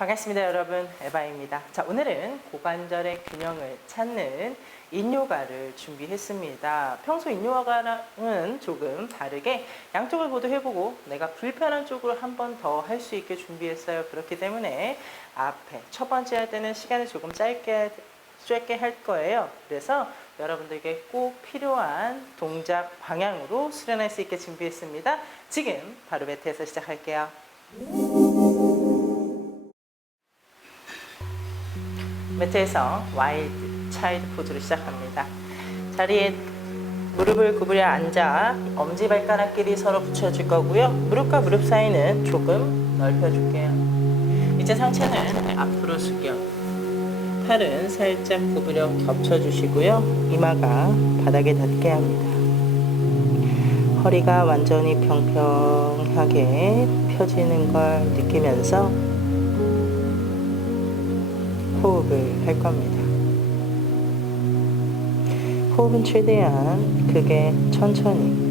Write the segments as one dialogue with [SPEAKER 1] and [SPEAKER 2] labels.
[SPEAKER 1] 반갑습니다, 여러분. 에바입니다. 자, 오늘은 고관절의 균형을 찾는 인요가를 준비했습니다. 평소 인요가랑은 조금 다르게 양쪽을 모두 해보고 내가 불편한 쪽으로 한 번 더 할 수 있게 준비했어요. 그렇기 때문에 앞에 첫 번째 할 때는 시간을 조금 짧게 짧게 할 거예요. 그래서 여러분들에게 꼭 필요한 동작 방향으로 수련할 수 있게 준비했습니다. 지금 바로 매트에서 시작할게요. 매트에서 와일드 차일드 포즈로 시작합니다. 자리에 무릎을 구부려 앉아 엄지발가락끼리 서로 붙여줄 거고요. 무릎과 무릎 사이는 조금 넓혀줄게요. 이제 상체는 앞으로 숙여 팔은 살짝 구부려 겹쳐주시고요. 이마가 바닥에 닿게 합니다. 허리가 완전히 평평하게 펴지는 걸 느끼면서 호흡을 할 겁니다. 호흡은 최대한 크게 천천히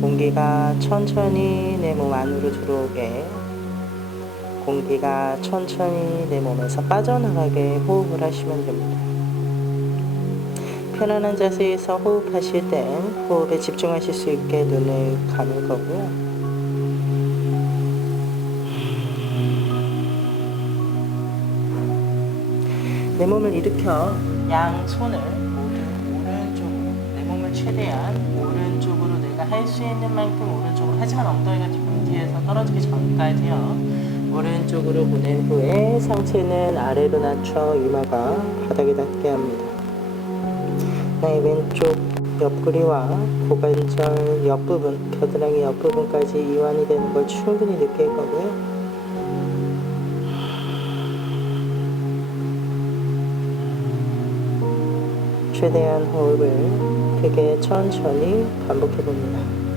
[SPEAKER 1] 공기가 천천히 내 몸 안으로 들어오게 공기가 천천히 내 몸에서 빠져나가게 호흡을 하시면 됩니다. 편안한 자세에서 호흡하실 땐 호흡에 집중하실 수 있게 눈을 감을 거고요. 내 몸을 일으켜 양 손을 모두 오른쪽으로 내 몸을 최대한 오른쪽으로 내가 할 수 있는 만큼 오른쪽으로 하지만 엉덩이가 뒤에서 떨어지기 전까지요. 오른쪽으로 보낸 후에 상체는 아래로 낮춰 이마가 바닥에 닿게 합니다. 나의 왼쪽 옆구리와 고관절 옆부분 겨드랑이 옆부분까지 이완이 되는 걸 충분히 느낄 거고요 최대한 호흡을 크게 천천히 반복해 봅니다.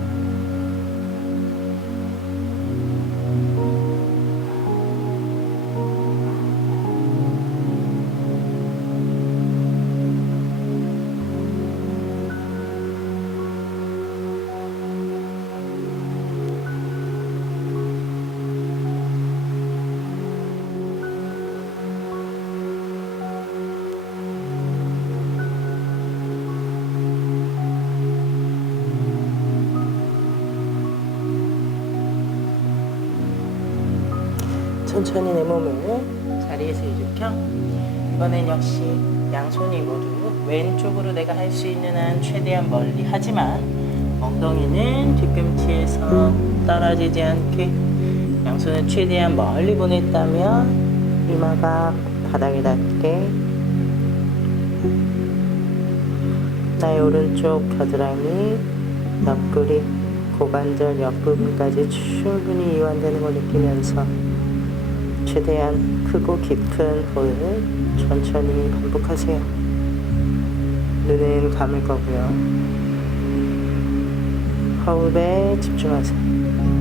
[SPEAKER 1] 천천히 내 몸을 자리에서 일으켜 이번엔 역시 양손이 모두 왼쪽으로 내가 할 수 있는 한 최대한 멀리 하지만 엉덩이는 뒤꿈치에서 떨어지지 않게 양손을 최대한 멀리 보냈다면 이마가 바닥에 닿게 나의 오른쪽 겨드랑이 옆구리 고관절 옆부분까지 충분히 이완되는 걸 느끼면서 최대한 크고 깊은 호흡 천천히 반복하세요. 눈은 감을 거고요. 호흡에 집중하세요.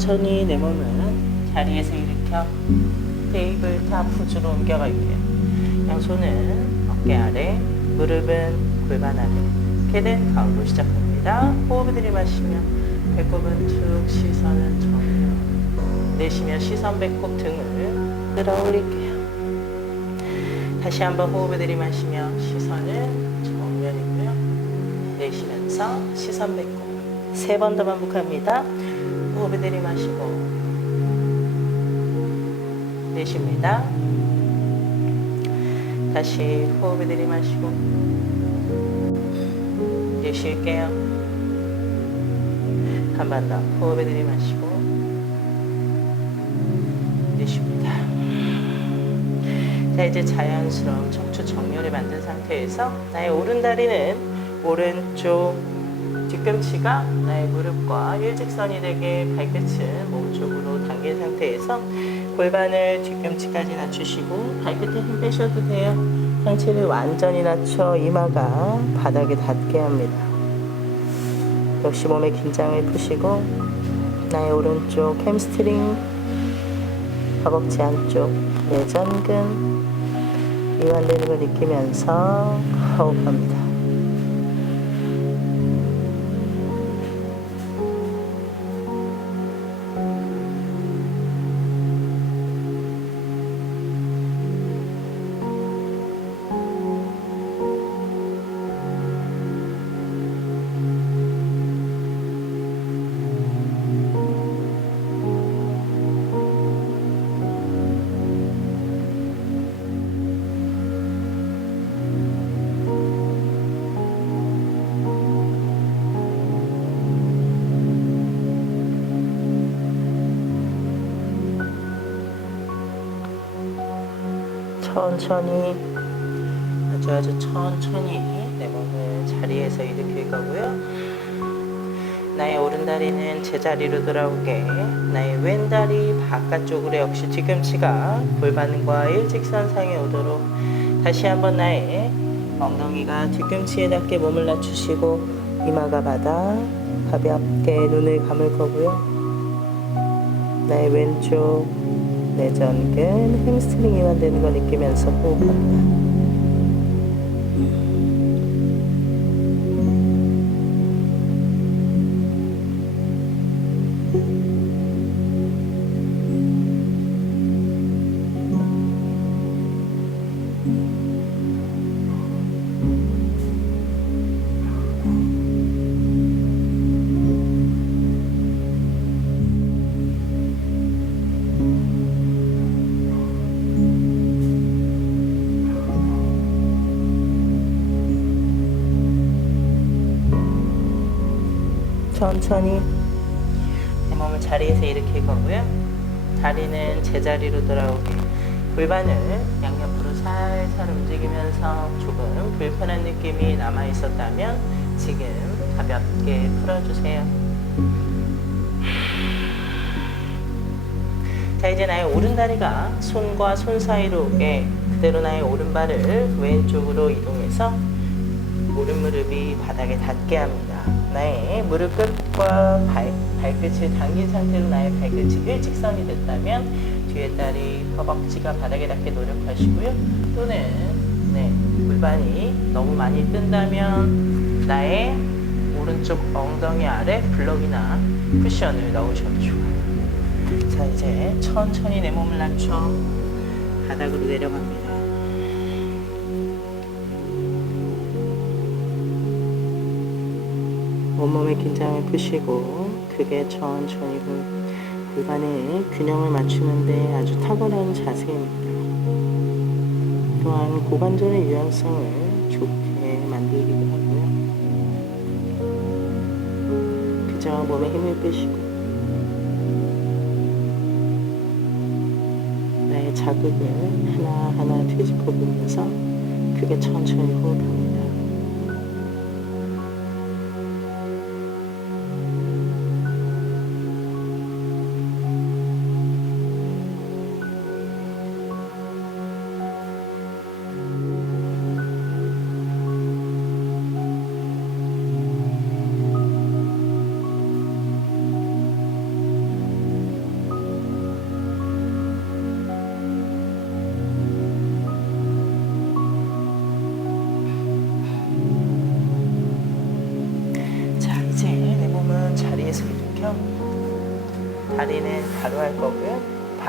[SPEAKER 1] 천천히 내 몸을 자리에서 일으켜 테이블탑 후즈로 옮겨갈게요. 양손은 어깨 아래, 무릎은 골반 아래. 이렇게된 가운로 시작합니다. 호흡을 들이마시며 배꼽은 툭 시선은 정면. 내쉬며 시선 배꼽 등을 끌어 올릴게요. 다시 한번 호흡을 들이마시며 시선은 정면이고요. 내쉬면서 시선 배꼽. 세 번 더 반복합니다. 호흡을 들이마시고 내쉽니다. 다시 호흡을 들이마시고 내쉴게요. 한 번 더 호흡을 들이마시고 내쉽니다. 자 이제 자연스러운 척추 자리 만든 상태에서 나의 오른 다리는 오른쪽 뒤꿈치가 나의 무릎과 일직선이 되게 발끝은 몸 쪽으로 당긴 상태에서 골반을 뒤꿈치까지 낮추시고 발끝에 힘 빼셔도 돼요. 상체를 완전히 낮춰 이마가 바닥에 닿게 합니다. 역시 몸의 긴장을 푸시고 나의 오른쪽 햄스트링 허벅지 안쪽 내전근 이완되는 걸 느끼면서 호흡합니다. 천천히 아주 아주 천천히 내 몸을 자리에서 일으킬 거고요. 나의 오른다리는 제자리로 돌아오게 나의 왼다리 바깥쪽으로 역시 뒤꿈치가 골반과 일직선상에 오도록 다시 한번 나의 엉덩이가 뒤꿈치에 닿게 몸을 낮추시고 이마가 바닥 가볍게 눈을 감을 거고요. 나의 왼쪽 내전근 햄스트링이 만드는 걸 느끼면서 호흡합니다. 천천히 내 몸을 자리에서 일으킬 거고요. 다리는 제자리로 돌아오게 골반을 양옆으로 살살 움직이면서 조금 불편한 느낌이 남아 있었다면 지금 가볍게 풀어주세요. 자 이제 나의 오른다리가 손과 손 사이로 오게 그대로 나의 오른발을 왼쪽으로 이동해서 오른 무릎이 바닥에 닿게 합니다. 나의 무릎 끝 과 발, 발끝을 당긴 상태로 나의 발끝이 일직선이 됐다면 뒤에 다리 허벅지가 바닥에 닿게 노력하시고요. 또는 네, 골반이 너무 많이 뜬다면 나의 오른쪽 엉덩이 아래 블럭이나 쿠션을 넣으셔도 좋아요. 자 이제 천천히 내 몸을 낮춰 바닥으로 내려갑니다. 온몸의 긴장을 푸시고 크게 천천히 호- 골반의 균형을 맞추는데 아주 탁월한 자세입니다. 또한 고관절의 유연성을 좋게 만들기도 하고요. 그저 몸에 힘을 빼시고 나의 자극을 하나하나 되짚어 보면서 크게 천천히 호흡합니다.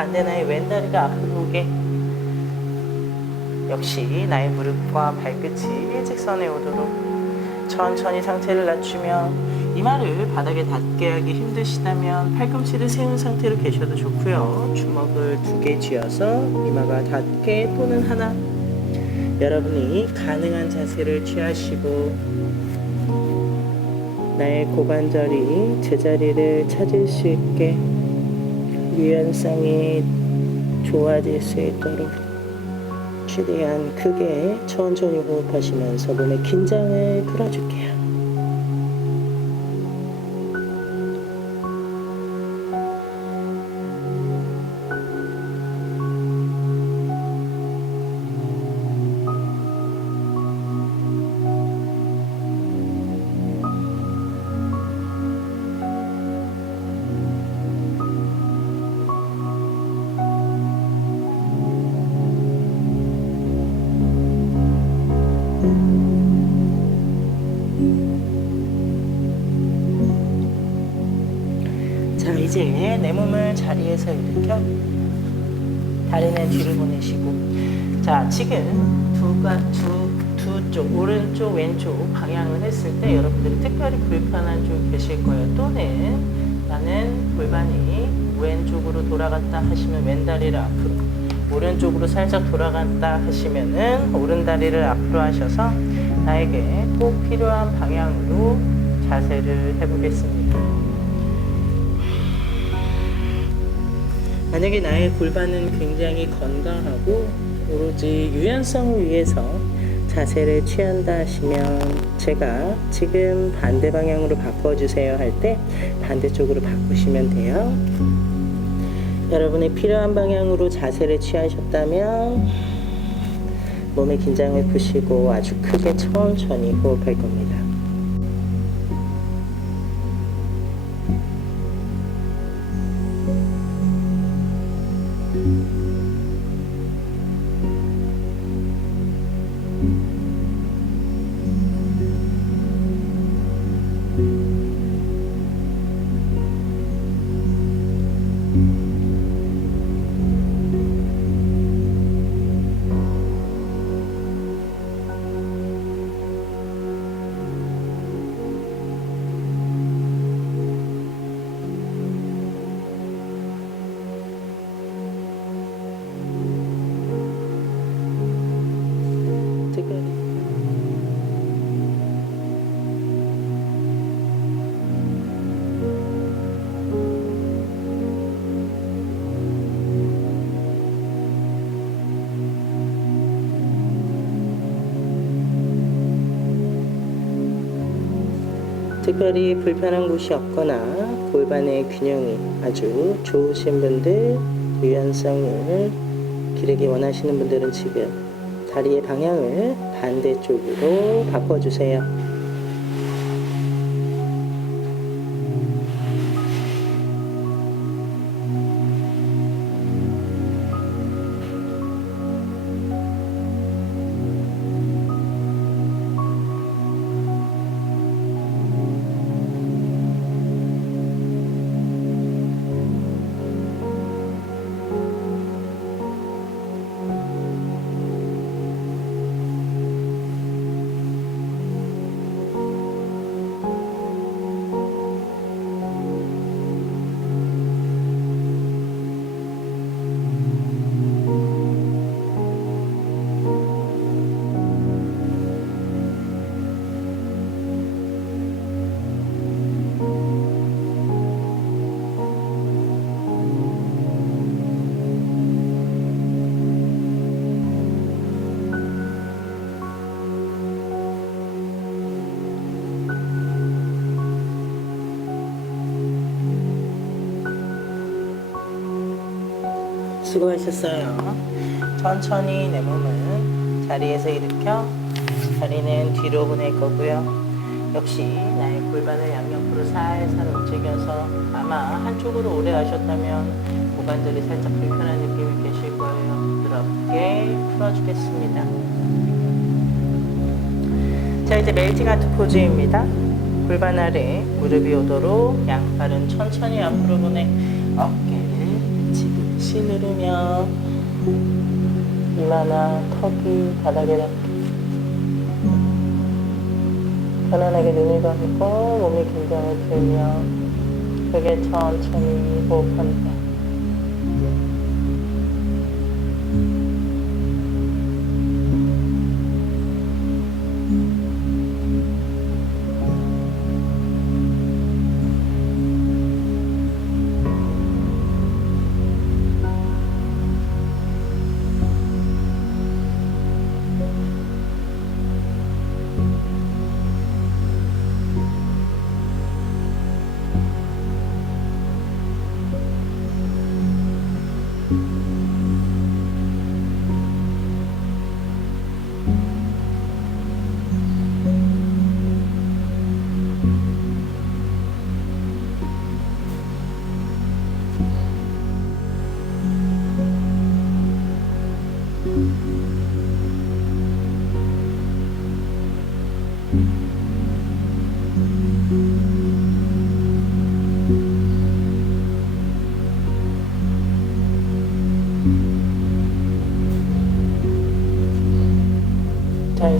[SPEAKER 1] 반대 나의 왼다리가 앞으로 오게. 역시 나의 무릎과 발끝이 일직선에 오도록 천천히 상체를 낮추며 이마를 바닥에 닿게 하기 힘드시다면 팔꿈치를 세운 상태로 계셔도 좋고요. 주먹을 두 개 쥐어서 이마가 닿게 또는 하나 여러분이 가능한 자세를 취하시고 나의 고관절이 제자리를 찾을 수 있게 유연성이 좋아질 수 있도록 최대한 크게 천천히 호흡하시면서 몸의 긴장을 풀어줄게요. 분들이 특별히 불편한 쪽 계실 거예요. 또는 나는 골반이 왼쪽으로 돌아갔다 하시면 왼다리를 앞으로 오른쪽으로 살짝 돌아갔다 하시면은 오른다리를 앞으로 하셔서 나에게 꼭 필요한 방향으로 자세를 해보겠습니다. 만약에 나의 골반은 굉장히 건강하고 오로지 유연성을 위해서 자세를 취한다 하시면 제가 지금 반대 방향으로 바꿔주세요 할 때 반대쪽으로 바꾸시면 돼요. 여러분의 필요한 방향으로 자세를 취하셨다면 몸의 긴장을 푸시고 아주 크게 천천히 호흡할 겁니다. 특별 특별히 불편한 곳이 없거나 골반의 균형이 아주 좋으신 분들, 유연성을 기르기 원하시는 분들은 지금 다리의 방향을 반대쪽으로 바꿔주세요. 수고하셨어요. 천천히 내 몸을 자리에서 일으켜 다리는 뒤로 보낼 거고요. 역시 나의 골반을 양옆으로 살살 움직여서 아마 한쪽으로 오래 하셨다면 고관절이 살짝 불편한 느낌이 계실 거예요. 부드럽게 풀어주겠습니다. 자 이제 멜팅 하트 포즈입니다. 골반 아래 무릎이 오도록 양팔은 천천히 앞으로 보내 지그시 누르며 이마나 턱이 바닥에 닿게 편안하게 눈을 감고 몸의 긴장을 풀며 크게 천천히 호흡합니다.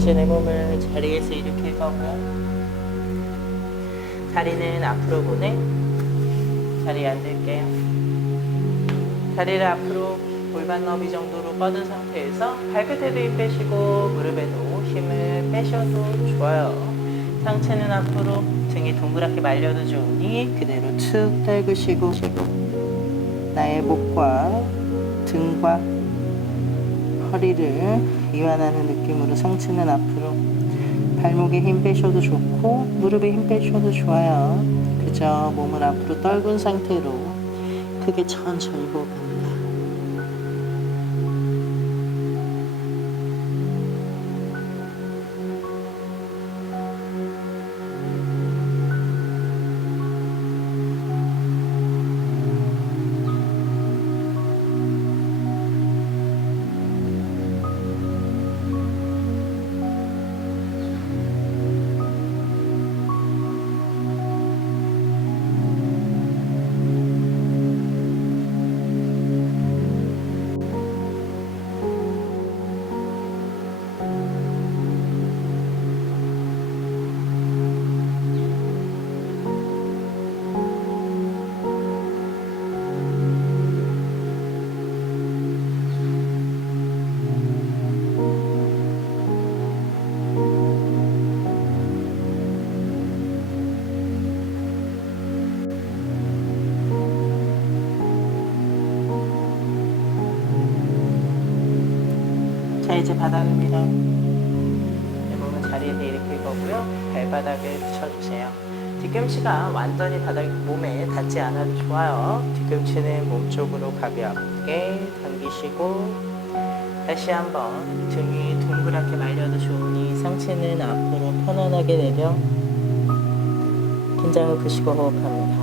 [SPEAKER 1] 당신의 몸을 자리에서 일으킬 거고요. 다리는 앞으로 보내. 자리에 앉을게요. 다리를 앞으로 골반 너비 정도로 뻗은 상태에서 발끝에도 힘 빼시고 무릎에도 힘을 빼셔도 좋아요. 상체는 앞으로 등이 동그랗게 말려도 좋으니 그대로 툭 떨구시고 나의 목과 등과 허리를 이완하는 느낌으로 상체는 앞으로 발목에 힘 빼셔도 좋고 무릎에 힘 빼셔도 좋아요. 그저 몸을 앞으로 떨군 상태로 크게 천천히 호흡 자 이제 내 몸은 자리에서 일으킬 거고요. 발바닥을 붙여주세요. 뒤꿈치가 완전히 바닥 몸에 닿지 않아도 좋아요. 뒤꿈치는 몸쪽으로 가볍게 당기시고 다시 한번 등이 동그랗게 말려도 좋으니 상체는 앞으로 편안하게 내려 긴장을 푸시고 호흡합니다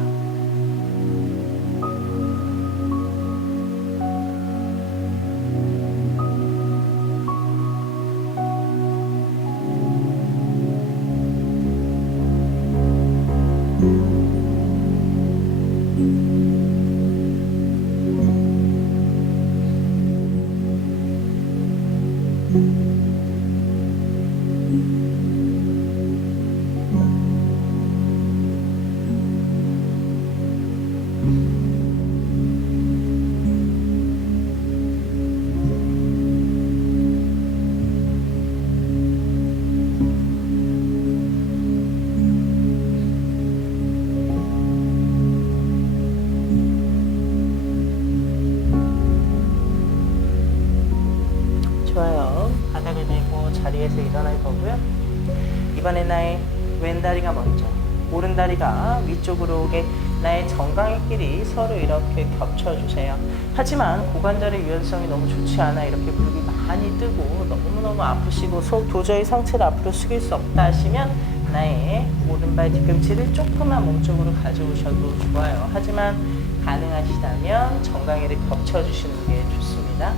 [SPEAKER 1] 위쪽으로 오게 나의 정강이 끼리 서로 이렇게 겹쳐주세요. 하지만 고관절의 유연성이 너무 좋지 않아 이렇게 무릎이 많이 뜨고 너무너무 아프시고 속 도저히 상체를 앞으로 숙일 수 없다 하시면 나의 오른발 뒤꿈치를 조금만 몸쪽으로 가져오셔도 좋아요. 하지만 가능하시다면 정강이를 겹쳐주시는 게 좋습니다.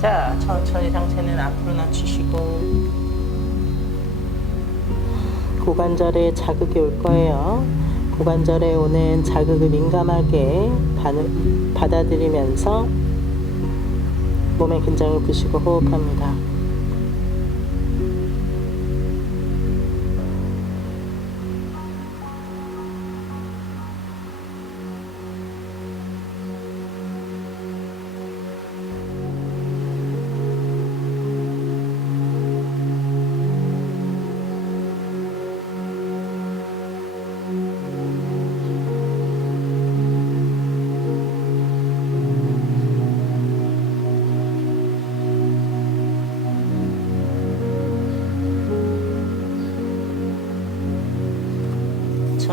[SPEAKER 1] 자, 천천히 상체는 앞으로 낮추시고 고관절에 자극이 올 거예요. 고관절에 오는 자극을 민감하게 받아들이면서 몸의 긴장을 푸시고 호흡합니다.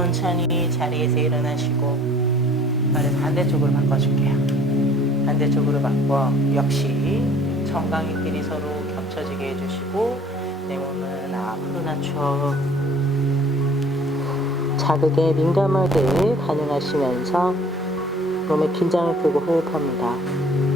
[SPEAKER 1] 천천히 자리에서 일어나시고 발을 반대쪽으로 바꿔줄게요. 반대쪽으로 바꿔 역시 정강이끼리 서로 겹쳐지게 해주시고 내 몸은 앞으로 낮춰 자극에 민감하게 반응하시면서 몸에 긴장을 푸고 호흡합니다.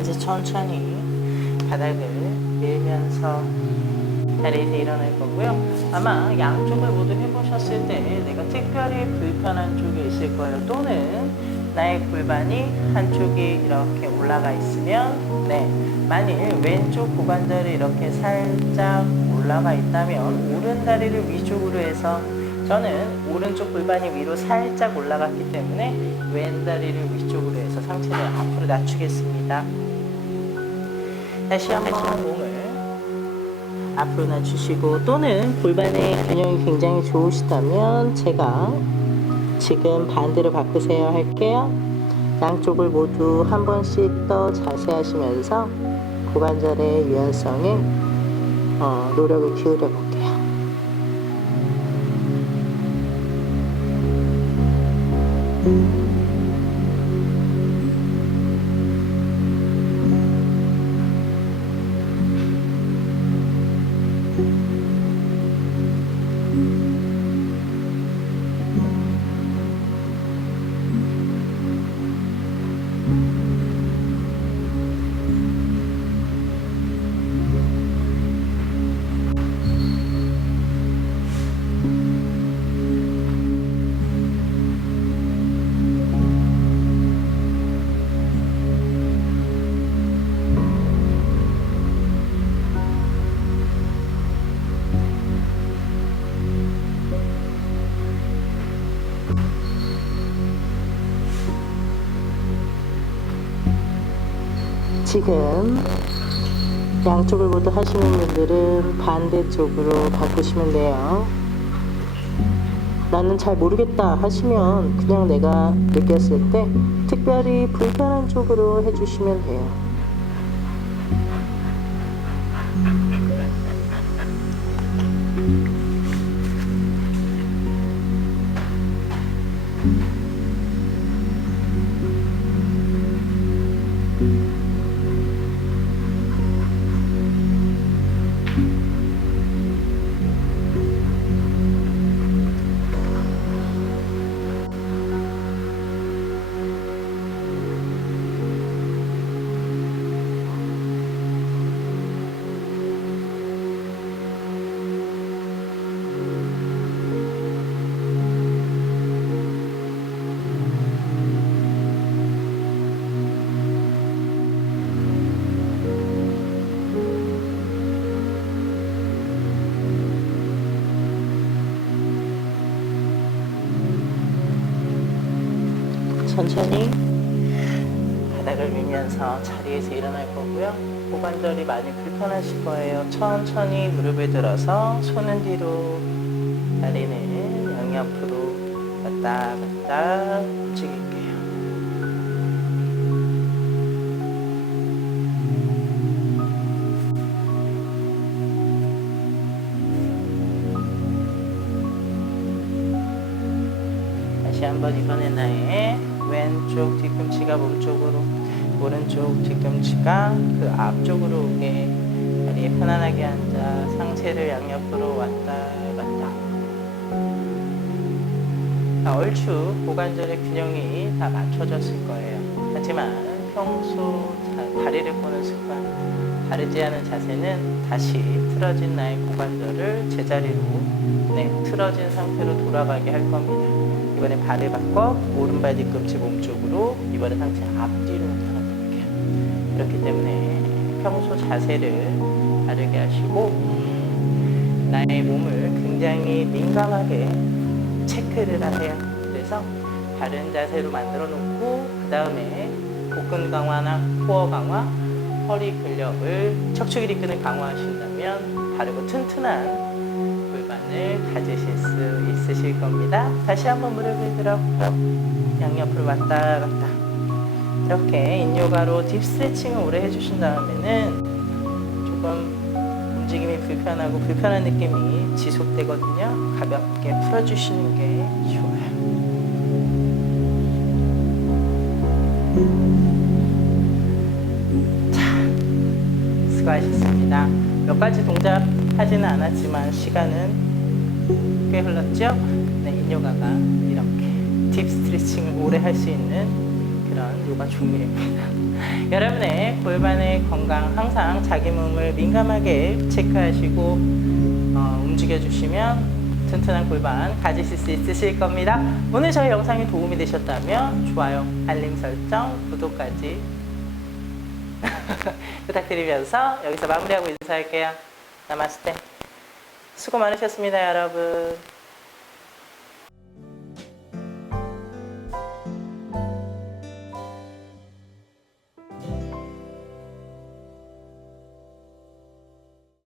[SPEAKER 1] 이제 천천히 바닥을 밀면서 자리에서 일어날 거고요. 아마 양쪽을 모두 해보셨을 때 내가 특별히 불편한 쪽이 있을 거예요. 또는 나의 골반이 한쪽이 이렇게 올라가 있으면 네 만일 왼쪽 고관절이 이렇게 살짝 올라가 있다면 오른 다리를 위쪽으로 해서 저는 오른쪽 골반이 위로 살짝 올라갔기 때문에 왼 다리를 위쪽으로 해서 상체를 앞으로 낮추겠습니다. 다시 한번 몸을 앞으로 낮추시고 또는 골반의 균형이 굉장히 좋으시다면 제가 지금 반대로 바꾸세요 할게요. 양쪽을 모두 한 번씩 더 자세하시면서 고관절의 유연성에 어, 노력을 기울여 볼게요. 지금 양쪽을 모두 하시는 분들은 반대쪽으로 바꾸시면 돼요. 나는 잘 모르겠다 하시면 그냥 내가 느꼈을 때 특별히 불편한 쪽으로 해주시면 돼요. 천천히 바닥을 밀면서 자리에서 일어날 거고요. 고관절이 많이 불편하실 거예요. 천천히 무릎을 들어서 손은 뒤로 다리는 양옆으로 갔다 갔다 움직일게요. 다시 한번 이번에 나의 왼쪽 뒤꿈치가 몸쪽으로 오른쪽 뒤꿈치가 그 앞쪽으로 오게 다리에 편안하게 앉아 상체를 양옆으로 왔다 갔다. 자, 얼추 고관절의 균형이 다 맞춰졌을 거예요. 하지만 평소 자- 다리를 꼬는 습관 바르지 않은 자세는 다시 틀어진 나의 고관절을 제자리로 네, 틀어진 상태로 돌아가게 할 겁니다 이번에 발을 바꿔 오른발 뒤꿈치 몸쪽으로 이번에 상체 앞뒤로 나눠볼게요. 그렇기 때문에 평소 자세를 다르게 하시고 나의 몸을 굉장히 민감하게 체크를 하세요. 그래서 바른 자세로 만들어 놓고 그 다음에 복근 강화나 코어 강화, 허리 근력을 척추 길이 끈을 강화하신다면 바르고 튼튼한 골반을 가지실 수 있으실 겁니다. 다시 한번 무릎을 들어 양옆으로 왔다 갔다 이렇게 인요가로 딥 스트레칭을 오래 해주신 다음에는 조금 움직임이 불편하고 불편한 느낌이 지속되거든요. 가볍게 풀어주시는 게 좋아요. 자, 수고하셨습니다. 몇 가지 동작 하지는 않았지만 시간은 꽤 흘렀죠? 네, 인요가가 이렇게 딥 스트레칭을 오래 할 수 있는 그런 요가 종류입니다. 여러분의 골반의 건강 항상 자기 몸을 민감하게 체크하시고 어, 움직여주시면 튼튼한 골반 가지실 수 있으실 겁니다. 오늘 저희 영상이 도움이 되셨다면 좋아요, 알림 설정, 구독까지 부탁드리면서 여기서 마무리하고 인사할게요. 나마스테. 수고 많으셨습니다, 여러분.